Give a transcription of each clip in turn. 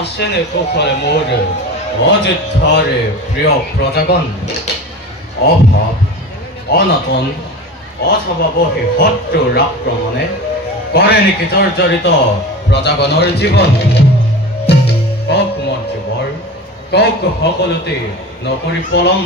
আশ্বিনে কুখৰে মোৰ অযোধ্যাৰে প্ৰিয় প্ৰজাগণ অভাব অনটন অথবা বহি শত্ৰুৰ আক্ৰমণে কৰে নাকি জৰ্জৰিত প্ৰজাগণৰ জীবন কক মন্ত্ৰীবৰ কক সকলোতে নকৰি পলম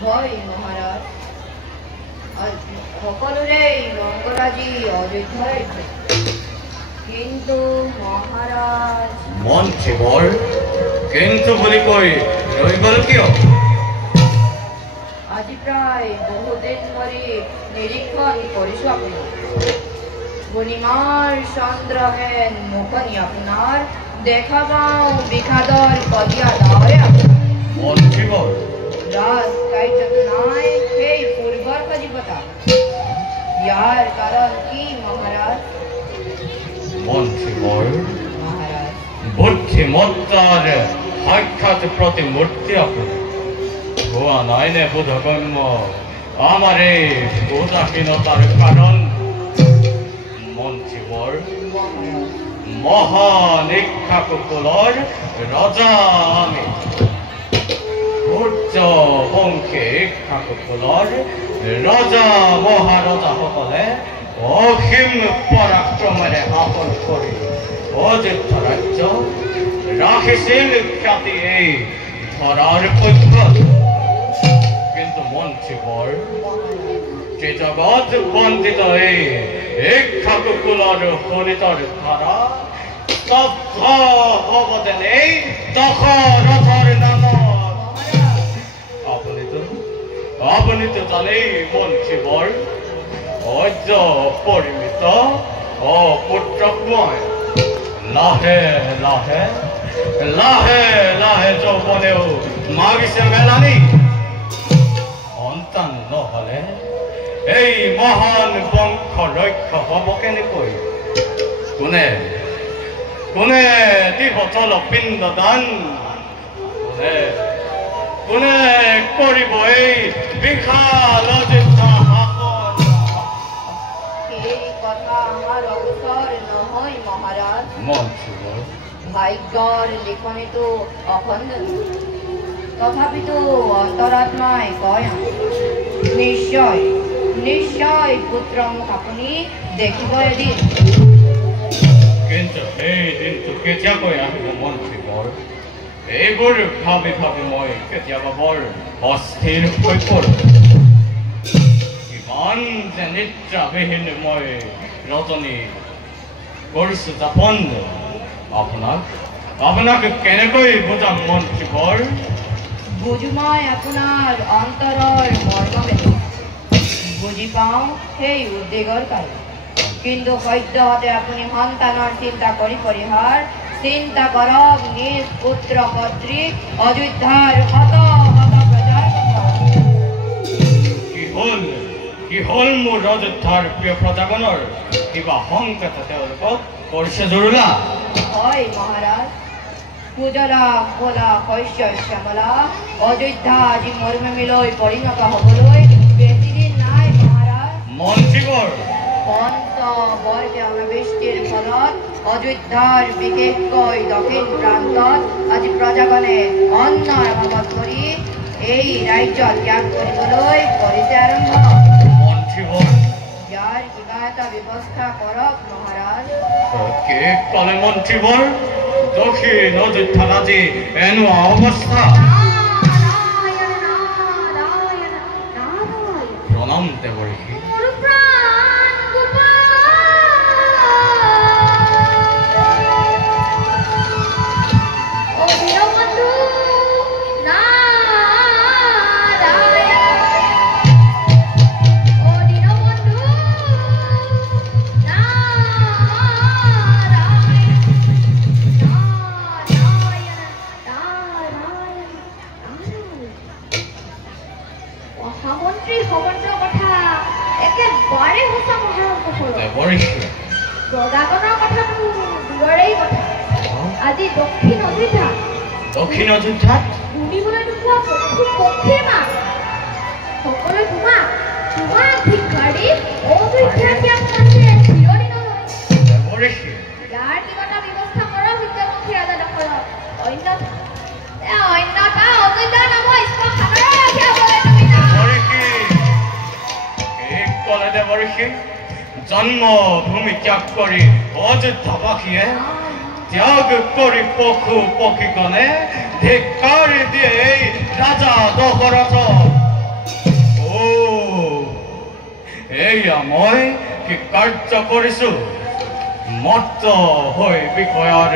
হয় মহাৰাজ সকলোৰে মঙ্গলাজি অযোধ্যায় কিন্তু মহাৰাজ মন্ত্ৰীবৰ কিন্তু বুলি কৈ ৰৈ গ'ল কিয় আজি প্ৰায় বহুদিন ধৰি নিৰীক্ষণ কৰিছো আপোনাক বুনিমাৰ চন্দ্ৰহেন মুখনি আপোনাৰ দেখা পাওঁ বিষাদৰ কলীয়া ডাৱৰে মন্ত্ৰীবৰ ৰাজ কাৰ্যত নাই সেই পূৰ্বৰ সজীৱতা ইয়াৰ কাৰণ কি মহাৰাজ মন্ত্ৰীবৰ মহাৰাজ বুদ্ধিমত্তাৰ সাক্ষাৎ প্ৰতিমূৰ্তি আপুনি হোৱা নাই নে বোধগম্য আমাৰ এই উদাসীনতাৰ কাৰণ মন্ত্ৰীবৰ মহানিক্ষাকুকুলৰ ৰজা আমি সূৰ্য বংশী ইক্ষাকুকুলৰ ৰজা মহাৰজাসকলে অসীম পৰাক্ৰমেৰে শাসন কৰি অযোধ্যা ৰাজ্য ৰাখিছিল খ্যাতি এই ধৰাৰ পক্ষত কিন্তু মন্ত্ৰীবৰ জগত বন্দিত এই ইক্ষাকুকুলৰ শোণিতৰ ধাৰা স্তব্ধ হ'ব যেনে দশৰথৰ নামত আপুনিতো জানেই মন্ত্ৰীবৰ অদ্য পৰিমিত অপুত্ৰক মই লাহে লাহে লাহে লাহে যৌৱনেও মাগিছে মেলানি সন্তান নহ'লে এই মহান বংশ ৰক্ষ হ'ব কেনেকৈ কোনে কোনে দিব জলপিণ্ড দান কোনে কৰিব এই বিশাল অযোধ্যা ভাগ্যৰ লিখনিটো অখণ্ড তথাপিতো অন্তৰাত্মাই কয় নিশ্চয় নিশ্চয় পুত্ৰ মোক আপুনি দেখিব এদিন কিন্তু সেই দিনটো কেতিয়াকৈ আহিব মন্ত্ৰীবৰ এইবোৰ ভাবি ভাবি মই কেতিয়াবা বৰ অস্থিৰ হৈ পৰোঁ কিমান যে নিদ্ৰাবিহীন মই ৰজনী কৰিছো যাপন আপোনাক কেনেকৈ বুজাম মন্ত্ৰীবৰ বুজো মই আপোনাৰ অন্তৰৰ মৰ্মবেদনা বুজি পাওঁ সেই উদ্বেগৰ কাৰণ কিন্তু সদ্যহতে আপুনি সন্তানৰ চিন্তা কৰি পৰিহাৰ চিন্তা কৰক নিজ পুত্ৰ পত্ৰীক অযোধ্যাৰ শত শত প্ৰজাৰ কি হ'ল মোৰ অযোধ্যাৰ প্ৰিয় প্ৰজাগণৰ কিবা সংকেত তেওঁলোকক কৰিছে জৰুলা হয় মহাৰাজ পূজলা ভোলা শস্য শ্যামলা অযোধ্যা আজি মৰুভূমিলৈ পৰিণত হ'বলৈ বেছিদিন নাই মহাৰাজ মন্ত্ৰীবৰ পঞ্চবৰ্গীয় অনাবৃষ্টিৰ ফলত অযোধ্যাৰ বিশেষকৈ দক্ষিণ প্ৰান্তত আজি প্ৰজাগণে অন্নৰ অভাৱত পৰি এই ৰাজ্য ত্যাগ কৰিবলৈ কৰিছে আৰম্ভ মন্ত্ৰীবৰ ইয়াৰ কিবা এটা ব্যৱস্থা কৰক মহাৰাজ কে কলে মন্ত্ৰীবৰ দক্ষিণ অযোধ্যাত আজি এনেকুৱা অৱস্থা প্ৰণাম দেৱৰ্ষি দক্ষিণ অযোধ্যাত শুনিবলৈ নোপোৱা পক্ষীৰ মাত সকলোৱে তোমাক ভিক্ষাৰ দি অযোধ্যা ত্যাগ কৰিছে চিৰদিনলৈ দেৱৰ্ষি ইয়াৰ কিবা এটা ব্যৱস্থা কৰক সত্যমন্ত্ৰী ৰাজা দশৰথ অন্যথা অযোধ্যা নামৰ স্থানৰে ৰাখিবলৈ তুমি দেৱৰ্ষি এক কলে দেৱৰ্ষি জন্মভূমি ত্যাগ কৰি অযোধ্যাবাসীয়ে ত্যাগ কৰি পশু পক্ষীগণে ধিক্কাৰ দিয়ে এই ৰাজা দশৰথ এয়া মই কি কাৰ্য কৰিছো মত্ত হৈ বিষয়াৰ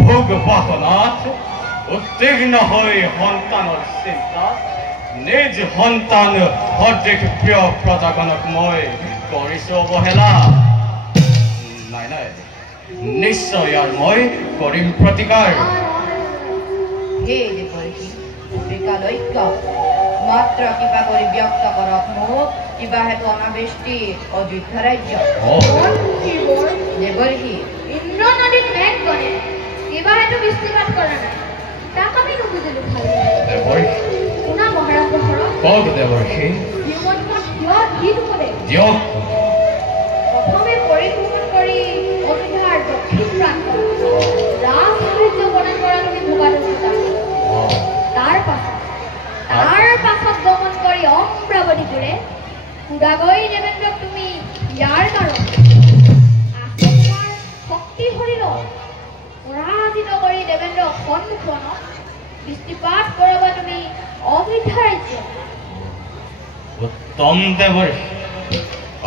ভোগ বাসনাত উত্তীৰ্ণ হৈ সন্তানৰ চিন্তা নিজ সন্তান সদৃশ প্ৰিয় প্ৰজাগণক মই কৰিছো অৱহেলা নাই নাই নিশ্চয় ইয়াৰ মই কৰিম প্ৰতিকাৰ হে দেৱৰ্ষি ত্ৰিকালজ্ঞ মাত্ৰ কিবা কৰি ব্যক্ত কৰক মোক কিবা হেতু অনাবৃষ্টি অযোধ্যা ৰাজ্য দেৱৰ্ষি ইন্দ্ৰ নদীত মেঘ গণে কিবা হেতু বৃষ্টিপাত কৰা নাই তাক আমি নুবুজিলো দেৱৰ্ষি শুনা মহাৰাজ দশৰথ কওক দেৱৰ্ষি দিয়ক প্ৰথমে পৰিভ্ৰমণ কৰি অযোধ্যাৰ দক্ষিণ প্ৰান্তত ৰাজ সাহায্য প্ৰদান কৰা তুমি ভোগাদুৰ্গতা তাৰ পাছত গমন কৰি অমৰাৱতীপুৰে সুদাগৰী দেৱেন্দ্ৰক তুমি ইয়াৰ কাৰণ তোমাৰ শক্তি শৰীৰত পৰাজিত কৰি দেৱেন্দ্ৰক সন্মুখনত বৃষ্টিপাত কৰাব তুমি অযোধ্যা ৰাজ্য উত্তম দেৱৰ্ষি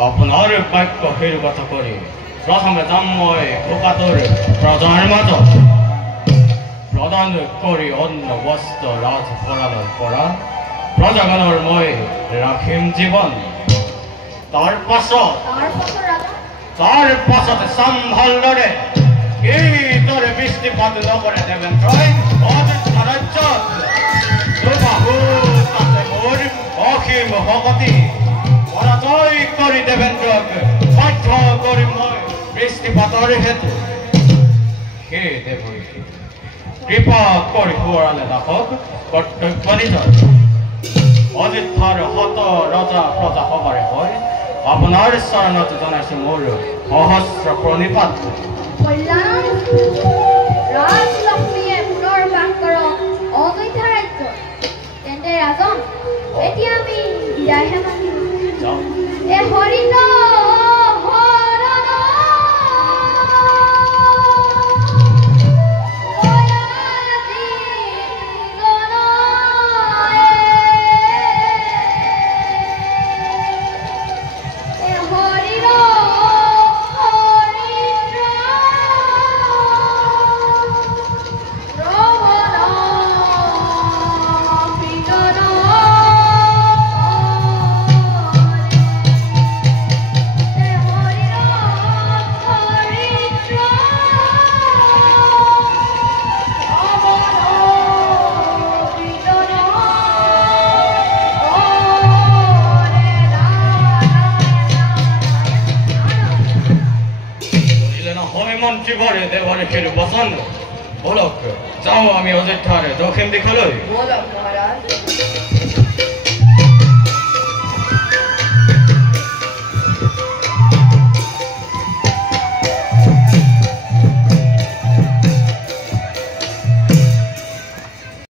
আপোনাৰ বাক্য শিৰোগত কৰি প্ৰথমে যাম মই ভোকাতুৰ প্ৰজাৰ মাজত প্ৰদান কৰি অন্ন বস্ত্ৰ ৰাজ ভঁৰালৰ পৰা প্ৰজাগণৰ মই ৰাখিম জীৱন তাৰ পাছতে চাম ভালদৰে কিদৰে বৃষ্টিপাত নকৰে দেৱেন্দ্ৰই অযোধ্যা ৰাজ্যত দুবাহু তাতে মোৰ অসীম ভকতি পৰাজয় কৰি দেৱেন্দ্ৰক বাধ্য কৰি মই বৃষ্টিপাতৰ হেতু সেই দেৱৰ্ষি কৃপা কৰি সোঁৱৰালে ৰাখক কৰ্তব্য নিজৰ অযোধ্যাৰ শত ৰজা প্ৰজা সবাৰে হয় আপোনাৰ চৰণত জনাইছো মোৰ সহস্ৰ প্ৰণিপাত ৰাজলক্ষ্মীয়ে পুনৰ বাস কৰক অযোধ্যা ৰাজ্য তেন্তে ৰাজন এতিয়া আমি বিদায়হে মাতিম এ হৰিণ মন্ত্ৰীবৰে দেৱৰ্ষিৰ বচন বলক যাওঁ আমি অযোধ্যাৰ দক্ষিণ দিশলৈ বলক মহাৰাজ